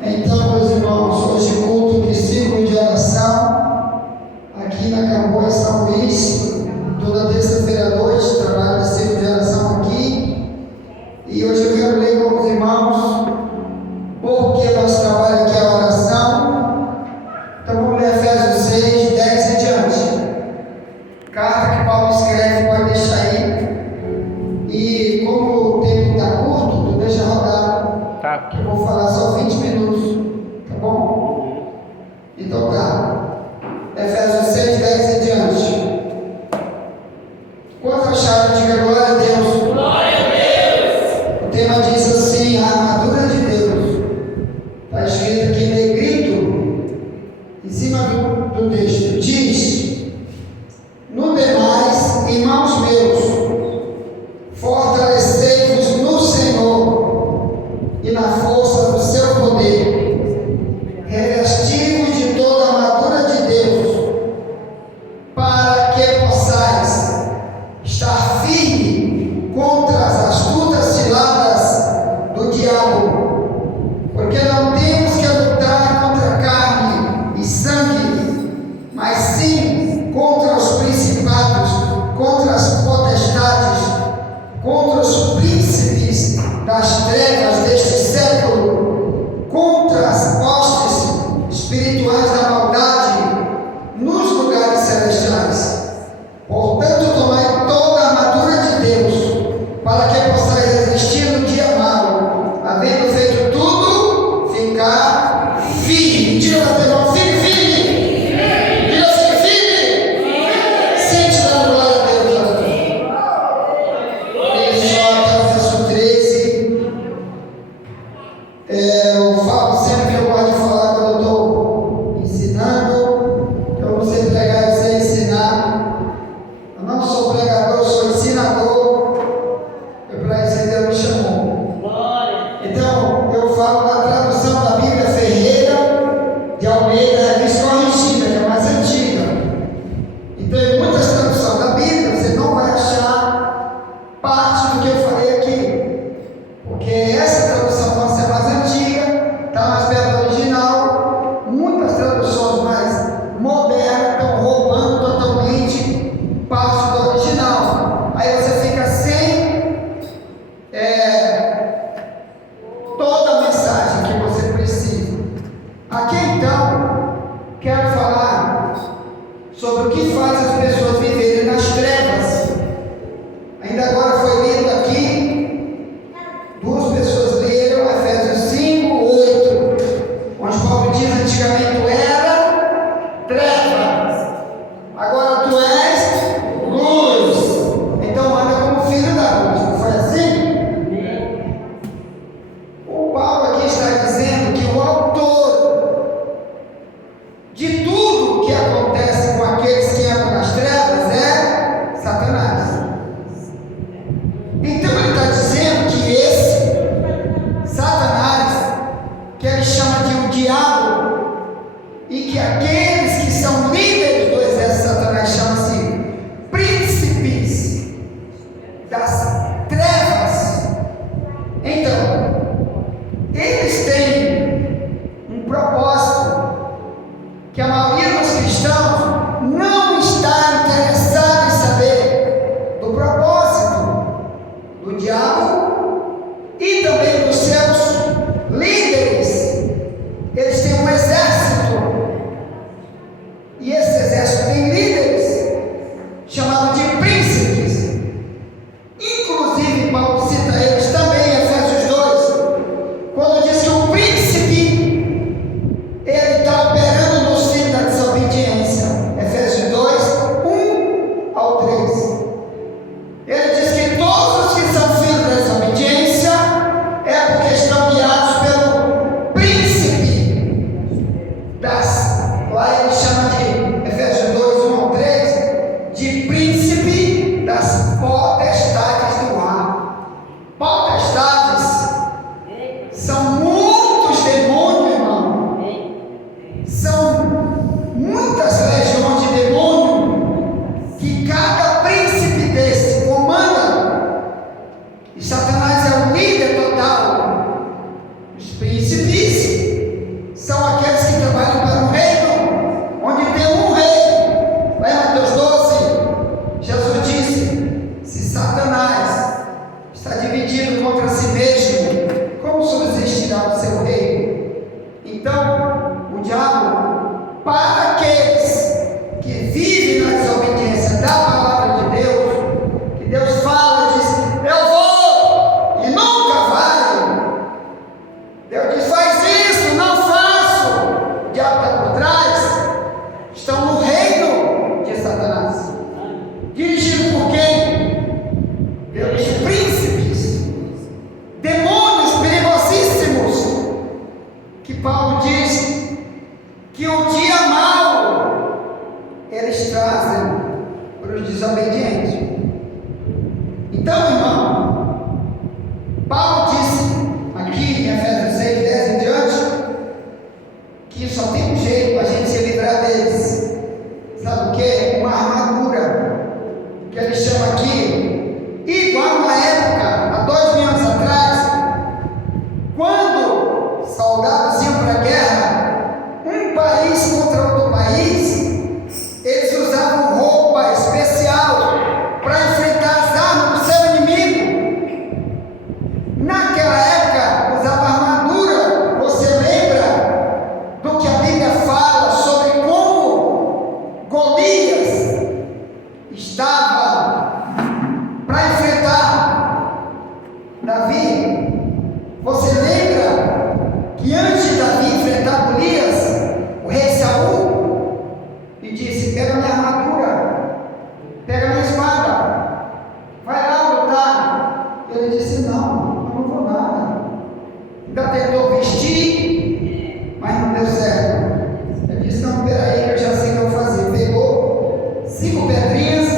Então, meus irmãos, hoje culto de ciclo de oração aqui na Camboia São Luís, toda terça-feira à noite, trabalho de ciclo de oração aqui. E hoje eu quero ler com os irmãos porque nosso trabalho aqui é a oração. Então vamos ler Efésios 6, 10 e diante. Carta que Paulo escreve, pode deixar aí. E como o tempo está curto, tu deixa rodar. Tá. Que eu vou falar só 20 minutos. Tá bom? Então tá. Efésios 6, 10 e diante. Quanto acharam, diga glória a Deus. Glória a Deus. O tema diz assim: a armadura de Deus. Está escrito aqui em negrito, em cima do texto. Diz: no demais, irmãos meus, fortalecei-vos no Senhor e na força do seu poder, revesti-vos de toda a armadura de Deus, para que possais estar firme contra as astutas ciladas do diabo, porque não temos que lutar contra carne e sangue, mas sim contra os principados, contra as potestades, contra os príncipes das trevas deste século, contra as hostes espirituais da maldade nos lugares celestiais. Portanto, tomai toda a armadura de Deus, para que possais resistir no dia mau, havendo feito tudo, ficar firme. Diga para o teu irmão: fique firme. Diga assim: firme. Sente dar glória a Deus. Ele só até o verso 13. Eu falo sempre que eu gosto de falar quando eu estou ensinando. Eu vou ser pregar e sei ensinar. Eu não sou pregador, eu sou ensinador. Foi para isso que Deus me chamou. Glória. Então, eu falo na tradução da Bíblia Ferreira de Almeida, revista corrigida, que é a mais antiga. Então, em muitas traduções da Bíblia, você não vai achar parte do que eu falei aqui. Porque essa tradução pode ser mais antiga, está mais perto do original. Muitas traduções mais modernas estão roubando totalmente parte do original. Aí você fica sem toda a mensagem que Eu disse, faz isso, não faço. O diabo está por trás. Estão no reino de Satanás. Dirigido por quem? Pelos príncipes, demônios perigosíssimos, que Paulo diz que o dia mau eles trazem para os desobedientes. Então, irmão, Paulo disse aqui em Efésios 6, 10 em diante, que só tem um jeito para a gente se livrar deles. Sabe o que? Uma armadura, que ele chama aqui, igual na época, há 2000 anos atrás, quando soldados iam para a guerra, um país contra outro país, eles usavam roupa especial para enfrentar as armas do seu inimigo. Naquela época, usava armadura. Você lembra do que a Bíblia fala sobre como Golias estava para enfrentar Davi? Você lembra que antes de Davi enfrentar Golias, o rei Saul lhe disse: pega minha armadura, pega minha espada, vai lá lutar. Ele disse: não, eu não vou nada. Ainda tentou vestir, mas não deu certo. Ele disse: não, peraí, que eu já sei o que eu vou fazer. Pegou 5 pedrinhas,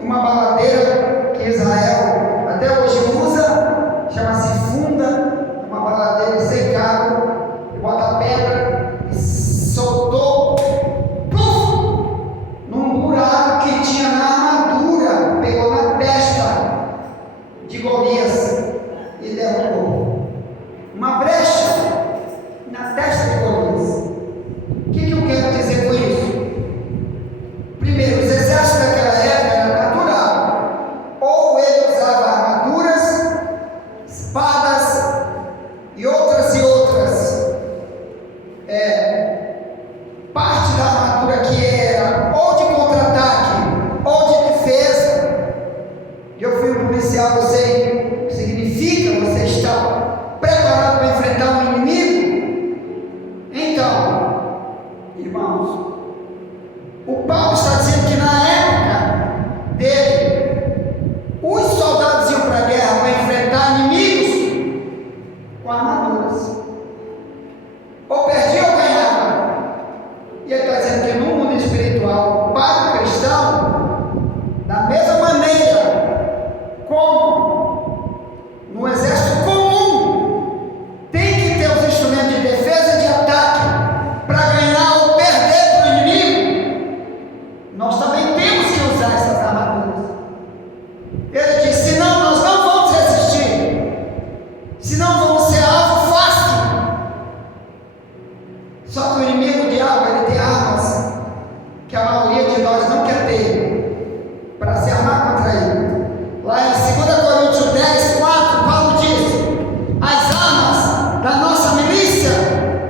uma baladeira que Israel até hoje usa, chama-se funda, uma baladeira sem cabo, bota a pedra e soltou, puf, num buraco que tinha na armadura, pegou na testa de Golias e derrubou. Uma brecha na testa de Golias. O que eu quero dizer com isso? Primeiro, os exércitos daquela época era natural. Ou ele usava armaduras, espadas e outras parte da armadura que era ou de contra-ataque ou de defesa. Eu fui um policial, eu sei o que significa você estar preparado para enfrentar um inimigo. Então, irmãos, o Paulo está dizendo que na época dele, os soldados iam para a guerra para enfrentar inimigos com armaduras. Ou perdia ou ganhava. E ele está dizendo que no mundo espiritual, para o cristão, da mesma maneira como no exército comum, tem que ter os instrumentos de defesa e de ataque para ganhar ou perder para o inimigo. Nós também temos que usar essas armaduras. Ele diz: senão nós não vamos resistir, senão vamos ser alvo fácil. Só que o inimigo, o diabo, ele tem armas que a maioria de nós não quer ter para se armar contra ele. Lá em 2 Coríntios 10, 4, Paulo diz: as armas da nossa milícia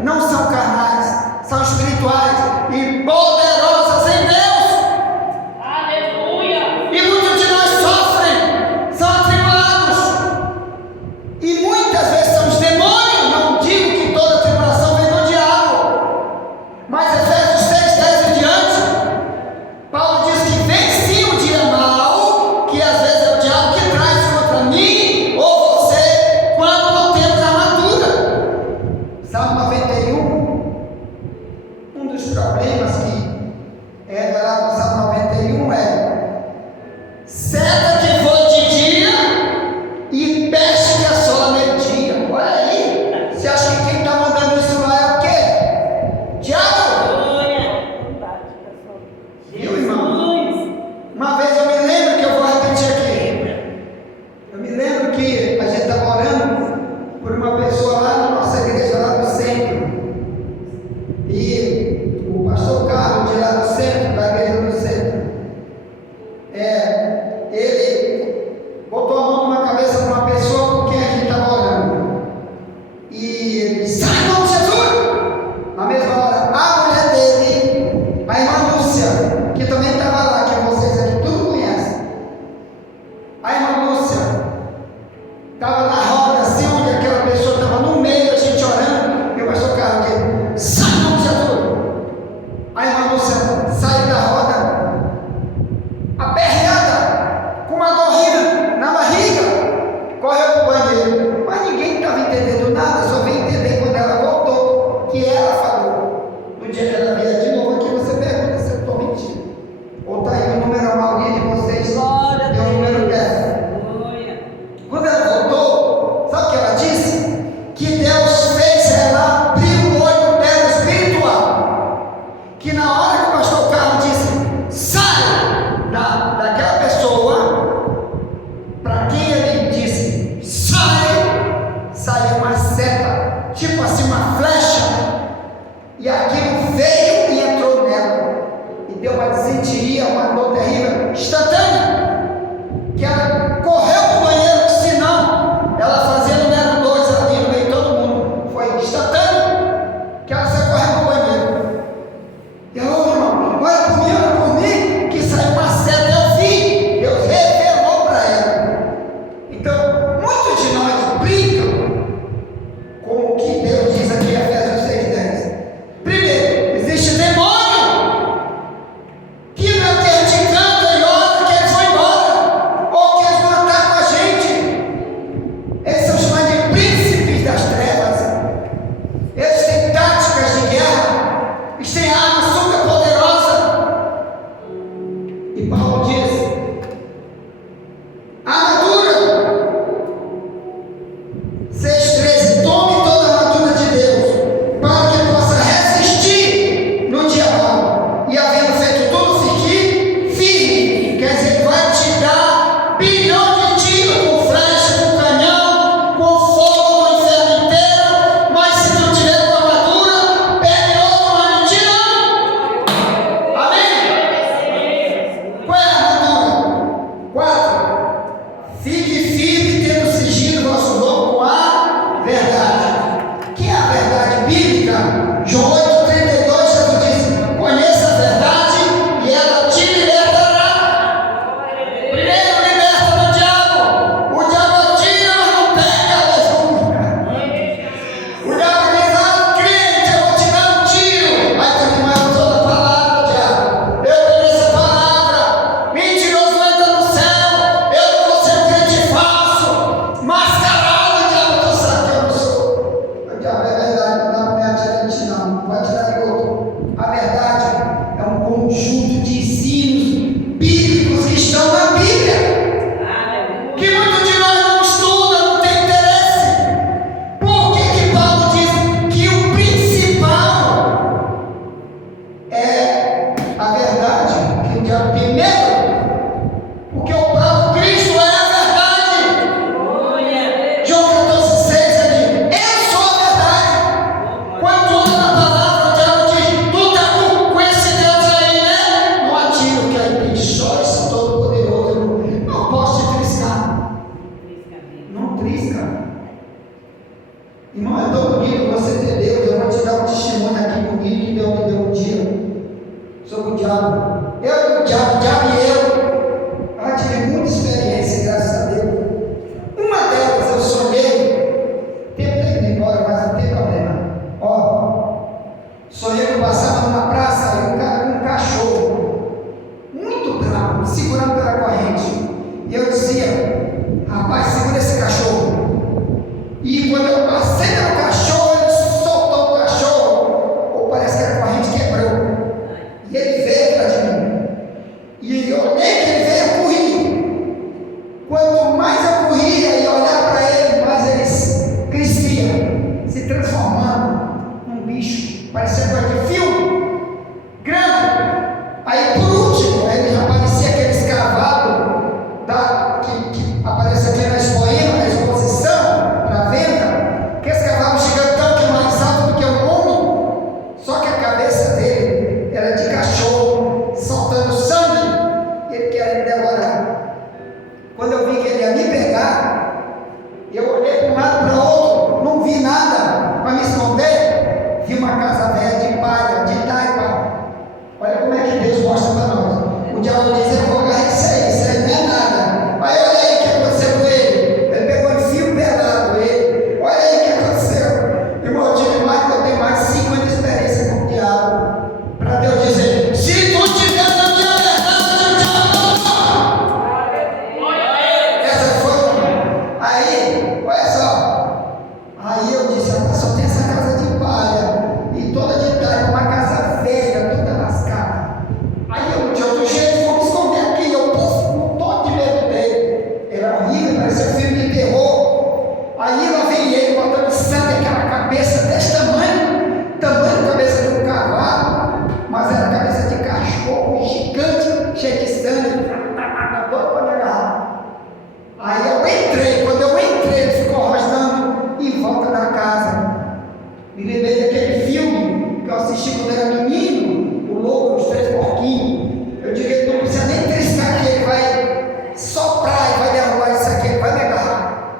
não são carnais, são espirituais e poderosas em Deus. Aleluia! E muitos de nós sofrem, são atribulados, e muitas vezes são os demônios. Não digo que toda tribulação vem do diabo, mas Efésios 6, 10 em diante, Paulo diz que vem sim o dia mau, que às vezes é o diabo que traz contra mim ou você, quando não temos armadura. Salmo 91, um dos problemas que é revelado no Salmo 91 é: seta que voa de dia e peste que assola meio-dia. Olha aí, você acha que quem está mandando isso lá é o quê? Diabo? Viu, irmão? Uma vez eu me lembro, que eu vou repetir aqui, eu me lembro que a gente estava orando por uma pessoa lá na nossa igreja, lá do centro, e o pastor e aquilo veio e entrou nela, e deu uma desenteria, uma dor terrível, instantânea, que ela correu para o banheiro, senão ela fazia número 2 ali no meio de todo mundo. Foi instantâneo que ela saiu correndo para o banheiro. E ela, ô irmão, olha por mim, que saiu uma seta, eu vi, Deus revelou para ela. Então, muitos de nós brincam com o que Deus diz aqui em Efésios 6:10. Primeiro, existe demônio que não é que a gente canta e ora que eles vão embora, ou que eles vão matar com a gente. Eles são chamados de príncipes das trevas. Eles têm táticas de guerra, eles têm armas super poderosas. E Paulo diz: armadura 6:13, tome toda a armadura de Deus, para que possa resistir no dia mau, e havendo feito tudo, fique firme. Quer dizer, vai te dar bilhão de tiros, com flecha, com canhão, com fogo do inferno inteiro, mas se não tiver com armadura, pede outro, mas não tira não. Amém? Qual é a armadura? 4. Fique firme, tendo cingido vosso lobo com a verdade. Que é a verdade bíblica? João 8:32, Jesus diz: conheça a verdade e ela te libertará. Primeiro liberta do diabo. O diabo tira, mas não pega. Aleluia. O diabo diz: crente, eu vou te dar um tiro. Aí tu não é toda a palavra, diabo. Eu conheço a palavra. Mentiroso não entra no céu. Eu não vou ser um crente falso. Mascarado, diabo, tu sabe que eu não sou. O diabo é verdade, não dá pra me atirar em ti, não. Vai atirar em outro. A verdade é um conjunto de ensinos bíblicos que estão na Bíblia, que muitos de nós não estudam, não tem interesse. Por que Paulo diz que o principal é a verdade? Que o diabo tem medo? Porque o próprio Cristo é a verdade. João 14:6 ali: eu sou a verdade. Quando toda a palavra, o diabo diz: tu tá com esse Deus aí, né? Não atira, que aí tem só esse todo-poderoso. Não posso te triscar. Não trisca. Irmão, é tão bonito você ter Deus. Eu vou te dar um testemunho aqui bonito que Deus me deu um dia sobre o diabo. Eu e o diabo e eu já tive muita experiência, graças a Deus. Uma delas eu sonhei, tempo tem que ir embora, mas não tem problema. Sonhei que eu passava numa praça e um cara com um cachorro muito bravo, me segurando pela corrente. E eu dizia: rapaz, segura esse cachorro. E quando eu passei pelo cachorro, ele soltou o cachorro, ou parece que a corrente quebrou. E ele veio atrás de mim. E eu olhei que ele veio, eu corri. Quanto mais eu corria e olhava para ele, mais ele crescia, se transformando num bicho, parecia coisa de filme, grande. Aí por último, ele já parecia aqueles cavalos que aparece aqui na exposição, na venda, aqueles cavalos gigantão que é mais alto do que um homem, só que a cabeça dele era de cachorro, soltando sangue, ele queria me devorar. Quando eu vi que ele ia me pegar, eu olhei para um lado para o outro, não vi nada para me esconder, vi uma casa velha de palha, de taipa. Olha como é que Deus mostra para nós. O diabo diz: eu vou agarrar isso aí não é nada. Mas olha aí o que aconteceu com ele. Ele pegou em fio pelado ele. Olha aí o que aconteceu. Irmão, eu tenho mais de 5 anos de experiência com o diabo. Para Deus dizer: se tu tiver na minha verdade, o diabo não. Essa foi. Aí, olha só. Aí eu disse: só tem essa casa de palha e toda de talha, uma casa velha, toda lascada. Aí eu, de outro jeito, vou me esconder aqui. Eu posso com todo de medo dele. Era horrível, parecia um filme de terror. Aí lá vem ele botando sangue, aquela cabeça desse tamanho cabeça de um cavalo, mas era cabeça de cachorro gigante, cheio de sangue, doido para me agarrar. Aí eu entrei, quando eu entrei, ele ficou rosnando em volta da casa. Me lembrei daquele filme que eu assisti. assisti quando era menino, o Lobo dos Três Porquinhos. Eu diria que não precisa nem triscar, que ele vai soprar e vai derrubar isso aqui, ele vai me agarrar.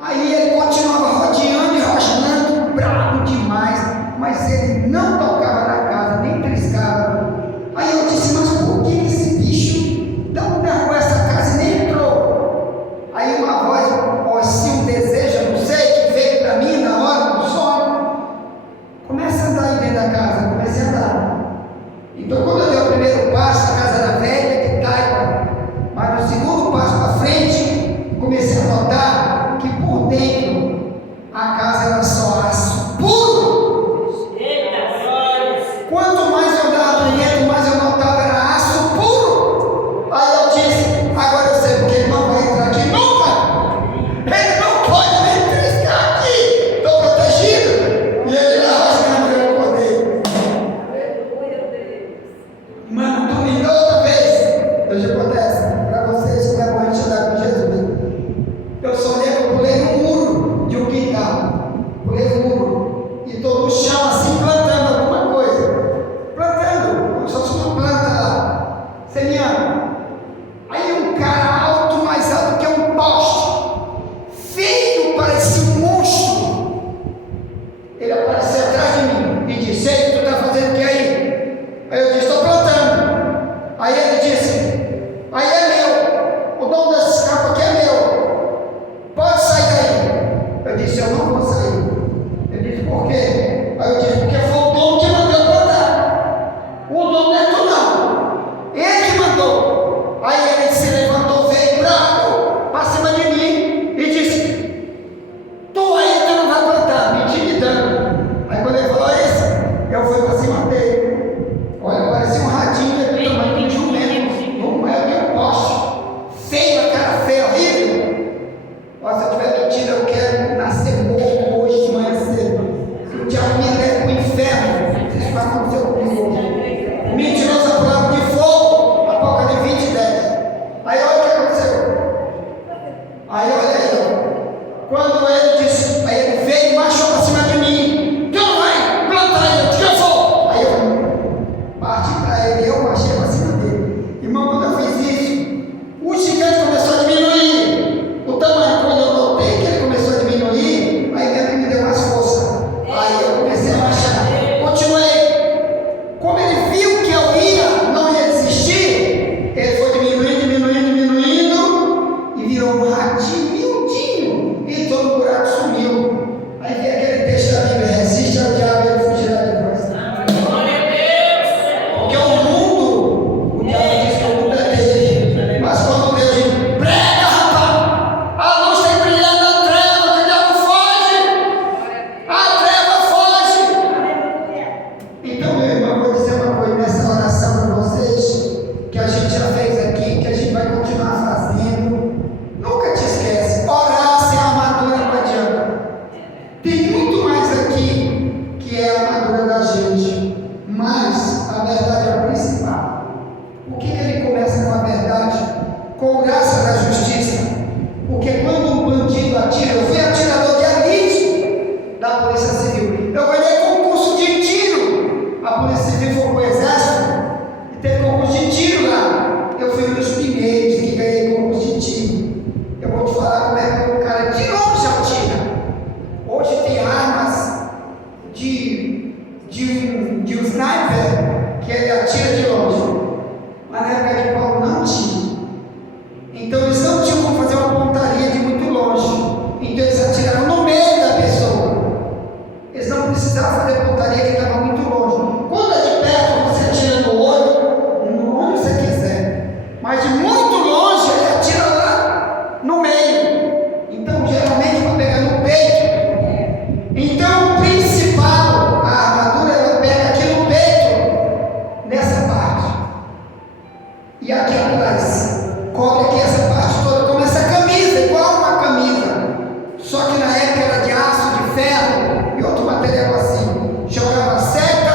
Aí ele continuava rodeando e rosnando, bravo demais, mas ele não tocava na casa, nem triscava. Aí eu disse, mas por que esse bicho não derrubou essa casa e nem entrou? Aí uma voz, ou assim um desejo, não sei, que veio para mim na hora do sonho, começa a andar aí dentro da casa. Comecei a andar. Então quando eu dei o primeiro passo, a casa era velha, de taipa, mas no segundo passo para frente, comecei a notar que por dentro a casa era só aço puro. Eita, glórias. Quanto mais eu andava por dentro, mais eu notava era aço puro. Aí eu disse, agora eu sei porque ele não vai entrar aqui nunca. Ele não pode nem triscar aqui. Estou protegido. E ele lá rasgando meu poder. Mano, domingo outra vez. Hoje acontece para vocês que é bom a gente andar com Jesus. Eu sonhei que eu pulei no muro de um quintal. Pulei no muro. E estou no chão assim plantando alguma coisa. Plantando, como se fosse uma planta lá. Semeando. Aí um cara alto, mais alto que um poste. Feio, parecia um monstro. Ele apareceu atrás de mim e disse, ei, tu está fazendo o que aí? Aí eu disse, estou plantando. Aí ele disse, aí é meu. O dono desse campo aqui é meu. Pode sair daí. Eu disse, eu não vou sair. Ele disse, por quê? Aí eu disse, porque foi o dono que mandou eu plantar. O dono não é tu não. Ele que mandou. Aí ele se levantou, veio bravo para cima de mim e disse, tu aí tu não vai plantar, me intimidando. Aí quando ele falou isso, eu fui para cima dele. Olha, parecia um radinho do tamanho de um jumento. Não é que um poste. Feio, a cara feia, horrível. Ó, se eu tiver mentira, eu quero nascer morto hoje de manhã cedo. Se o diabo me leva para o inferno, isso vai acontecer comigo hoje. Mentiroso é palavra de fogo, Apocalipse 20, 10. Aí olha o que aconteceu. Aí olha aí, quando ele disse, aí ele veio e marchou para cima de mim. Tu não vai plantar aí, eu disse que eu vou. Aí eu parti para ele, eu marchei para cima dele. Irmão, quando eu fiz isso, o gigante começou a diminuir. O tamanho, quando eu notei que ele começou a diminuir, aí Deus me deu mais força. Aí eu comecei a marchar. Continuei. Como ele viu que eu não ia desistir, ele foi diminuindo e virou um ratinho miudinho. E todo buraco sumiu. Aí vem aquele texto da Bíblia, resiste ao diabo e ele fugirá de nós. Glória a Deus. Porque o mundo, o diabo diz que o mundo é dele. Mas quando Deus diz, prega, rapaz, a luz está brilhando na treva, que o diabo foge. A treva foge. Então, meu irmão, eu vou dizer uma coisa nessa oração para vocês, que a gente já fez aqui, que a gente vai continuar fazendo. Nunca te esquece, orar sem armadura não adianta. Tem muito mais aqui que é a armadura da gente, mas a verdade é a principal. Por que ele começa com a verdade? Com graça da justiça. Porque quando um bandido atira, eu fui atirador de elite da Polícia Civil. Eu ganhei concurso de tiro. A Polícia Civil foi para o Exército e teve concurso de tiro lá. Eu fui um dos primeiros que ganhei concurso de tiro. Eu vou te falar como é que o cara de longe atira. Hoje tem armas de um sniper que ele atira de longe. Mas na época de Paulo não tinha. Então eles não tinham como fazer uma pontaria de muito longe. Então eles atiraram no meio da pessoa. Eles não precisavam fazer pontaria que estava muito longe. Quando é de perto, você atira no olho, onde você quiser. Mas de muito longe, ele atira lá no meio. Então geralmente para pegar no peito. Então o principal, a armadura, ela pega aqui no peito, nessa parte. E aqui atrás. Cobre aqui essa parte toda, como essa camisa, igual uma camisa. Só que na época era de aço, de ferro e outro material assim. Jogava seca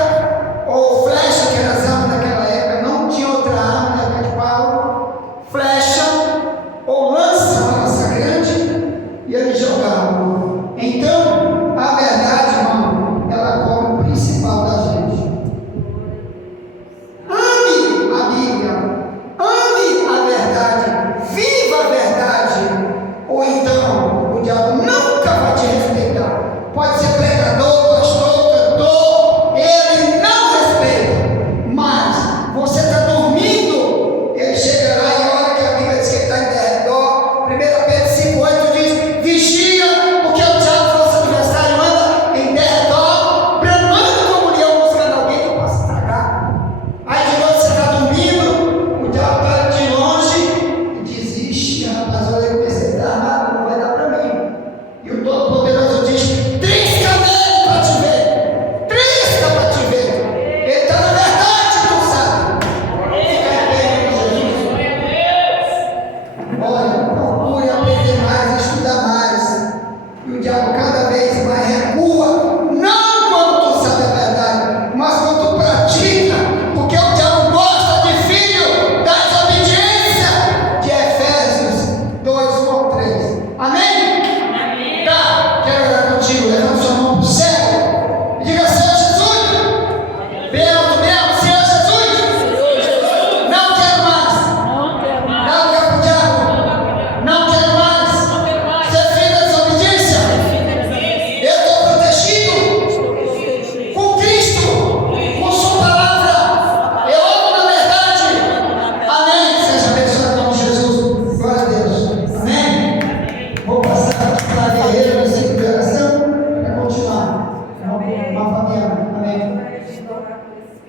orar por esses